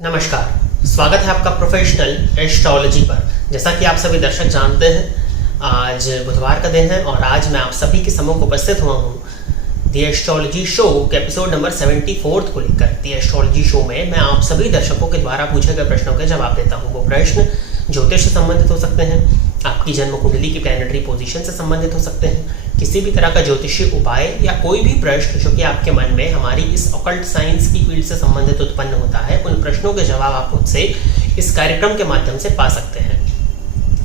नमस्कार, स्वागत है आपका प्रोफेशनल एस्ट्रोलॉजी पर। जैसा कि आप सभी दर्शक जानते हैं, आज बुधवार का दिन है और आज मैं आप सभी के सम्मुख उपस्थित हुआ हूँ द एस्ट्रोलॉजी शो के एपिसोड नंबर 74 को लेकर। द एस्ट्रोलॉजी शो में मैं आप सभी दर्शकों के द्वारा पूछे गए प्रश्नों के जवाब देता हूँ। वो प्रश्न ज्योतिष से संबंधित हो सकते हैं, आपकी जन्म कुंडली की प्लैनेटरी पोजीशन से संबंधित हो सकते हैं, किसी भी तरह का ज्योतिषीय उपाय या कोई भी प्रश्न जो कि आपके मन में हमारी इस ऑकल्ट साइंस की फील्ड से संबंधित उत्पन्न होता है, उन प्रश्नों के जवाब आप मुझसे इस कार्यक्रम के माध्यम से पा सकते हैं।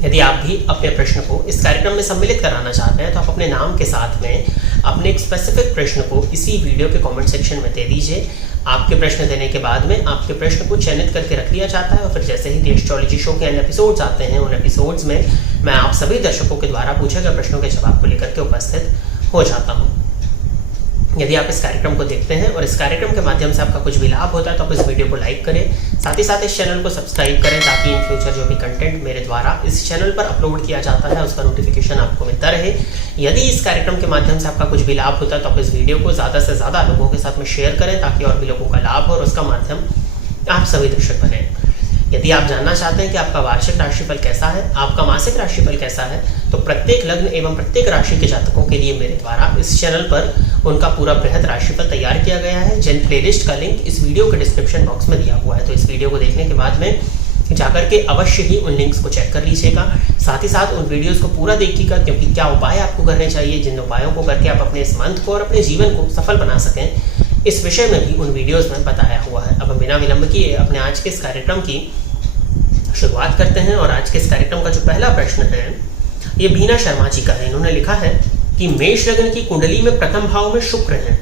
यदि आप भी अपने प्रश्न को इस कार्यक्रम में सम्मिलित कराना चाहते हैं तो आप अपने नाम के साथ में अपने एक स्पेसिफिक प्रश्न को इसी वीडियो के कमेंट सेक्शन में दे दीजिए। आपके प्रश्न देने के बाद में आपके प्रश्न को चयनित करके रख लिया जाता है और फिर जैसे ही द एस्ट्रोलॉजी शो के अन्य एपिसोड्स आते हैं, उन एपिसोड्स में मैं आप सभी दर्शकों के द्वारा पूछे गए प्रश्नों के जवाब को लेकर के उपस्थित हो जाता हूँ। यदि आप इस कार्यक्रम को देखते हैं और इस कार्यक्रम के माध्यम से आपका कुछ भी लाभ होता है तो आप इस वीडियो को लाइक करें, साथ ही साथ इस चैनल को सब्सक्राइब करें ताकि इन फ्यूचर जो भी कंटेंट मेरे द्वारा इस चैनल पर अपलोड किया जाता है उसका नोटिफिकेशन आपको मिलता रहे। यदि इस कार्यक्रम के माध्यम से आपका कुछ भी लाभ होता है तो आप इस वीडियो को ज़्यादा से ज़्यादा लोगों के साथ में शेयर करें ताकि और भी लोगों का लाभ हो और उसका माध्यम आप सभी दर्शक बने। यदि आप जानना चाहते हैं कि आपका वार्षिक राशिफल कैसा है, आपका मासिक राशिफल कैसा है, तो प्रत्येक लग्न एवं प्रत्येक राशि के जातकों के लिए मेरे द्वारा इस चैनल पर उनका पूरा बृहद राशिफल तैयार किया गया है, जिन प्लेलिस्ट का लिंक इस वीडियो के डिस्क्रिप्शन बॉक्स में दिया हुआ है। तो इस वीडियो को देखने के बाद में जाकर के अवश्य ही उन लिंक्स को चेक कर लीजिएगा, साथ ही साथ उन वीडियोस को पूरा देखिएगा, क्योंकि क्या उपाय आपको करने चाहिए, जिन उपायों को करके आप अपने इस मंथ को और अपने जीवन को सफल बना सकें, इस विषय में भी उन वीडियोस में बताया हुआ है। अब बिना विलंब किए अपने आज के इस कार्यक्रम की शुरुआत करते हैं और आज के इस कार्यक्रम का जो पहला प्रश्न है ये बीना शर्मा जी का है। इन्होंने लिखा है कि मेष लग्न की कुंडली में प्रथम भाव में शुक्र है।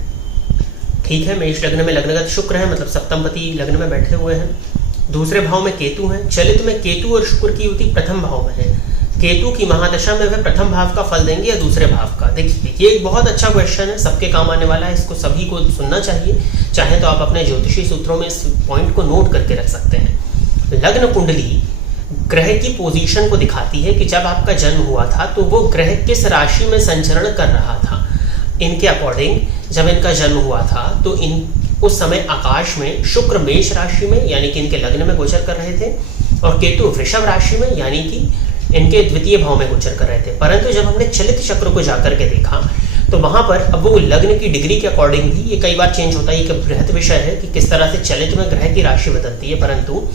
ठीक है, मेष लग्न में लग्नगत शुक्र है, मतलब सप्तमपति लग्न में बैठे हुए हैं। दूसरे भाव में केतु है। चलित में केतु और शुक्र की युति प्रथम भाव में है। केतु की महादशा में वह प्रथम भाव का फल देंगे या दूसरे भाव का? देखिए, ये एक बहुत अच्छा क्वेश्चन है, सबके काम आने वाला है, इसको सभी को सुनना चाहिए। चाहे तो आप अपने ज्योतिषी सूत्रों में इस पॉइंट को नोट करके रख सकते हैं। लग्न कुंडली ग्रह की पोजीशन को दिखाती है कि जब आपका जन्म हुआ था तो वो ग्रह किस राशि में संचरण कर रहा था। इनके अकॉर्डिंग जब इनका जन्म हुआ था तो उस समय आकाश में शुक्र मेष राशि में यानी कि इनके लग्न में गोचर कर रहे थे और केतु वृषभ राशि में यानी कि इनके द्वितीय भाव में गोचर कर रहे थे। परंतु जब हमने चलित चक्र को जाकर के देखा तो वहां पर अब वो लग्न की डिग्री के अकॉर्डिंग भी ये कई बार चेंज होता है। एक बृहद विषय है कि किस तरह से चलित में ग्रह की राशि बदलती है। परंतु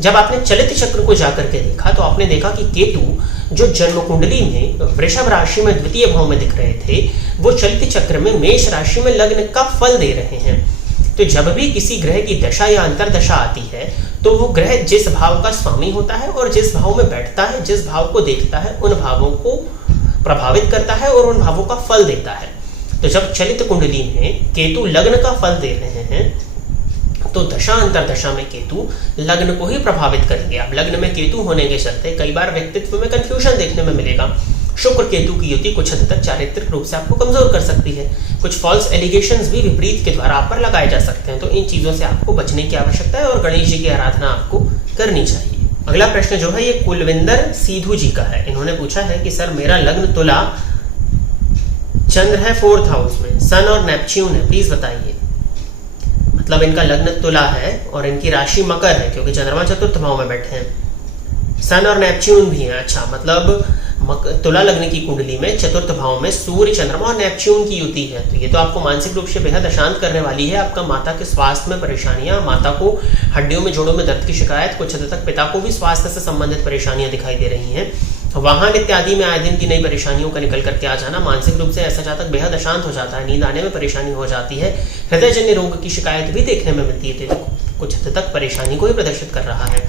जब आपने चलित चक्र को जाकर के देखा तो आपने देखा कि केतु जो जन्म कुंडली में वृषभ राशि में द्वितीय भाव में दिख रहे थे, वो चलित चक्र में मेष राशि में लग्न का फल दे रहे हैं। तो जब भी किसी ग्रह की दशा या अंतरदशा आती है तो वो ग्रह जिस भाव का स्वामी होता है और जिस भाव में बैठता है, जिस भाव को देखता है, उन भावों को प्रभावित करता है और उन भावों का फल देता है। तो जब चलित कुंडली में केतु लग्न का फल दे रहे हैं तो दशा अंतरदशा में केतु लग्न को ही प्रभावित करेंगे। अब लग्न में केतु होने के चलते कई बार व्यक्तित्व में कंफ्यूजन देखने में मिलेगा। शुक्र केतु की युति कुछ हद तक चारित्रिक रूप से आपको कमजोर कर सकती है। कुछ फॉल्स एलिगेशंस भी विपरीत के द्वारा आप पर लगाए जा सकते हैं। तो इन चीजों से आपको बचने की आवश्यकता है और गणेश जी की आराधना आपको करनी चाहिए। अगला प्रश्न जो है ये कुलविंदर सीधू जी का है। इन्होंने पूछा है कि सर मेरा लग्न तुला, चंद्र है 4th हाउस में, सन और नेपच्यून है, प्लीज बताइए। मतलब इनका लग्न तुला है और इनकी राशि मकर है क्योंकि चंद्रमा चतुर्थ भाव में बैठे हैं। सन और नेपच्यून भी है। अच्छा, मतलब तुला लग्न की कुंडली में चतुर्थ भाव में सूर्य, चंद्रमा और नेपच्यून की युति है। तो ये तो आपको मानसिक रूप से बेहद अशांत करने वाली है। आपका माता के स्वास्थ्य में परेशानियां, माता को हड्डियों में जोड़ों में दर्द की शिकायत, कुछ हद तक पिता को भी स्वास्थ्य से संबंधित परेशानियां दिखाई दे रही हैं। वाहन इत्यादि में आए दिन की नई परेशानियों का निकल करके आ जाना, मानसिक रूप से ऐसा जातक बेहद अशांत हो जाता है, नींद आने में परेशानी हो जाती है, हृदय जन्य रोग की शिकायत भी देखने में मिलती है। तो कुछ हद तक परेशानी को ही प्रदर्शित कर रहा है।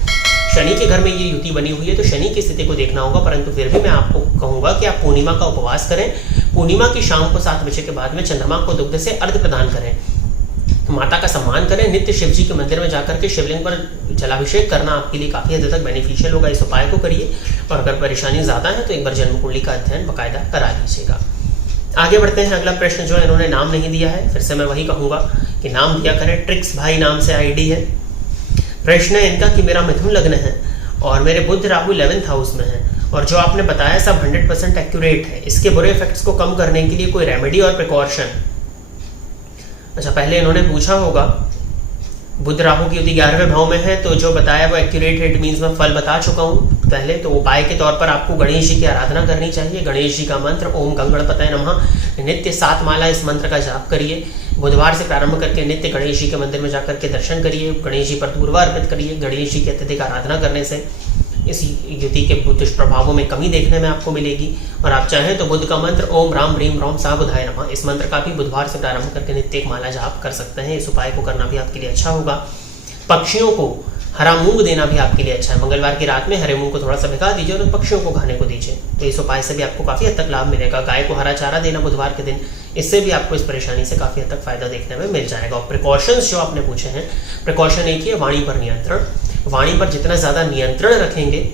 शनि के घर में ये युति बनी हुई है तो शनि की स्थिति को देखना होगा। परंतु फिर भी मैं आपको कहूंगा कि आप पूर्णिमा का उपवास करें। पूर्णिमा की शाम को 7 बजे के बाद में चंद्रमा को दुग्ध से अर्घ प्रदान करें, माता का सम्मान करें। नित्य शिव जी के मंदिर में जाकर के शिवलिंग पर जलाभिषेक करना आपके लिए काफी हद तक बेनिफिशियल होगा। इस उपाय को करिए और अगर परेशानी ज्यादा है तो एक बार जन्म कुंडली का अध्ययन बकायदा करा लीजिएगा। आगे बढ़ते हैं। अगला प्रश्न जो है इन्होंने नाम नहीं दिया है, फिर से मैं वही कहूंगा कि नाम दिया करें। ट्रिक्स भाई नाम से आईडी है। प्रश्न है इनका कि मेरा मिथुन लग्न है और मेरे बुध राहु 11th हाउस में है और जो आपने बताया सब 100% एक्यूरेट है। इसके बुरे इफेक्ट्स को कम करने के लिए कोई रेमेडी और प्रिकॉशन? अच्छा, पहले इन्होंने पूछा होगा बुध राहु की युति 11वें भाव में है, तो जो बताया वो एक्यूरेट है। इट मीन्स मैं फल बता चुका हूँ पहले। तो उपाय के तौर पर आपको गणेश जी की आराधना करनी चाहिए। गणेश जी का मंत्र ओम गंगणपतये नमः, नित्य 7 माला इस मंत्र का जाप करिए। बुधवार से प्रारंभ करके नित्य गणेश जी के मंदिर में जाकर के दर्शन करिए, गणेश जी पर दूर्वा अर्पित करिए। गणेश जी की अत्यधिक आराधना करने से इस युति के दुष्प्रभावों में कमी देखने में आपको मिलेगी। और आप चाहें तो बुध का मंत्र ओम राम ह्रीम रोम सा बुधाय नमः, इस मंत्र का भी बुधवार से प्रारंभ करके नित्य एक माला जाप कर सकते हैं। इस उपाय को करना भी आपके लिए अच्छा होगा। पक्षियों को हरा मूंग देना भी आपके लिए अच्छा है। मंगलवार की रात में हरे मूंग को थोड़ा सा भिगा दीजिए और पक्षियों को खाने को दीजिए, तो इस उपाय से भी आपको काफी हद तक लाभ मिलेगा। गाय को हरा चारा देना बुधवार के दिन, इससे भी आपको इस परेशानी से काफी हद तक फायदा देखने में मिल जाएगा। और प्रिकॉशंस जो आपने पूछे हैं, प्रिकॉशन एक ही है, वाणी पर नियंत्रण। वाणी पर जितना ज्यादा नियंत्रण रखेंगे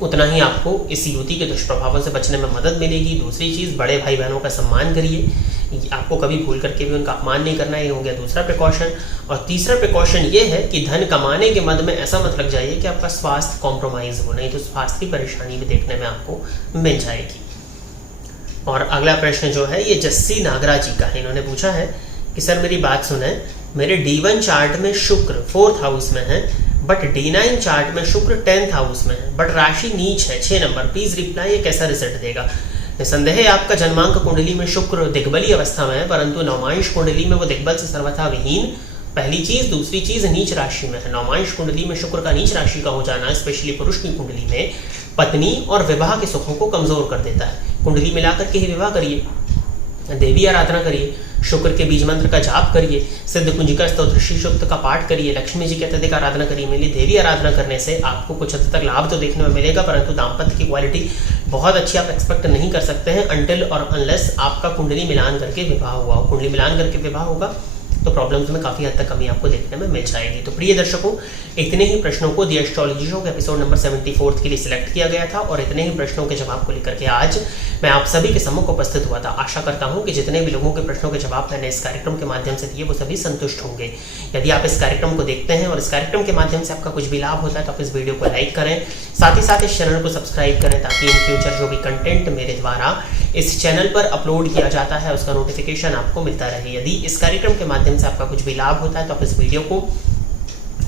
उतना ही आपको इस युति के दुष्प्रभावों से बचने में मदद मिलेगी। दूसरी चीज, बड़े भाई बहनों का सम्मान करिए, आपको कभी भूल करके भी उनका अपमान नहीं करना है, ये हो गया दूसरा प्रिकॉशन। और तीसरा प्रिकॉशन ये है कि धन कमाने के मद में ऐसा मत लग जाइए कि आपका स्वास्थ्य कॉम्प्रोमाइज हो, नहीं तो स्वास्थ्य की परेशानी भी देखने में आपको मिल जाएगी। और अगला प्रश्न जो है ये जस्सी नागराज जी का है। इन्होंने पूछा है कि सर मेरी बात सुने, मेरे D1 चार्ट में शुक्र 4th हाउस में है, बट D9 चार्ट में शुक्र 10th हाउस में है, बट राशि नीच है 6 नंबर। प्लीज रिप्लाई, ये कैसा रिजल्ट देगा। निसंदेह है आपका जन्मांक कुंडली में शुक्र दिग्बली अवस्था में है, परंतु नवमांश कुंडली में वो दिग्बल से सर्वथा विहीन, पहली चीज। दूसरी चीज, नीच राशि में है। नवमांश कुंडली में शुक्र का नीच राशि का हो जाना, स्पेशली पुरुष की कुंडली में, पत्नी और विवाह के सुखों को कमजोर कर देता है। कुंडली मिलाकर के ही विवाह करिए, देवी आराधना करिए, शुक्र के बीज मंत्र का जाप करिए, सिद्ध कुंजिका स्तोत्र श्री सूक्त का पाठ करिए, लक्ष्मी जी की अत्यधिक आराधना करिए। मेरी देवी आराधना करने से आपको कुछ हद तक लाभ तो देखने में मिलेगा, परंतु दाम्पत्य की क्वालिटी बहुत अच्छी आप एक्सपेक्ट नहीं कर सकते हैं अनटिल और अनलेस आपका कुंडली मिलान करके विवाह हुआ हो। कुंडली मिलान करके विवाह होगा तो प्रॉब्लम्स में काफी हद तक कमी आपको देखने में मिल जाएगी। तो प्रिय दर्शकों, इतने ही प्रश्नों को दी एस्ट्रोलॉजी शो के एपिसोड नंबर 74 के लिए सिलेक्ट किया गया था, और इतने ही प्रश्नों के जवाब को लेकर के आज मैं आप सभी के सम्मुख उपस्थित हुआ था। आशा करता हूं कि जितने भी लोगों के प्रश्नों के जवाब मैंने इस कार्यक्रम के माध्यम से दिए वो सभी संतुष्ट होंगे। यदि आप इस कार्यक्रम को देखते हैं और इस कार्यक्रम के माध्यम से आपका कुछ भी लाभ होता है तो आप इस वीडियो को लाइक करें, साथ ही साथ इस चैनल को सब्सक्राइब करें, ताकि इन फ्यूचर जो भी कंटेंट मेरे द्वारा इस चैनल पर अपलोड किया जाता है उसका नोटिफिकेशन आपको मिलता रहे। यदि इस कार्यक्रम के माध्यम से आपका कुछ भी लाभ होता है तो आप इस वीडियो को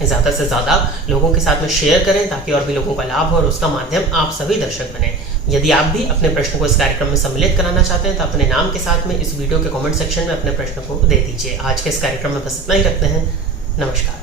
ज़्यादा से ज़्यादा लोगों के साथ में शेयर करें, ताकि और भी लोगों का लाभ हो और उसका माध्यम आप सभी दर्शक बने। यदि आप भी अपने प्रश्न को इस कार्यक्रम में सम्मिलित कराना चाहते हैं तो अपने नाम के साथ में इस वीडियो के कमेंट सेक्शन में अपने प्रश्न को दे दीजिए। आज के इस कार्यक्रम में बस इतना ही रखते हैं। नमस्कार।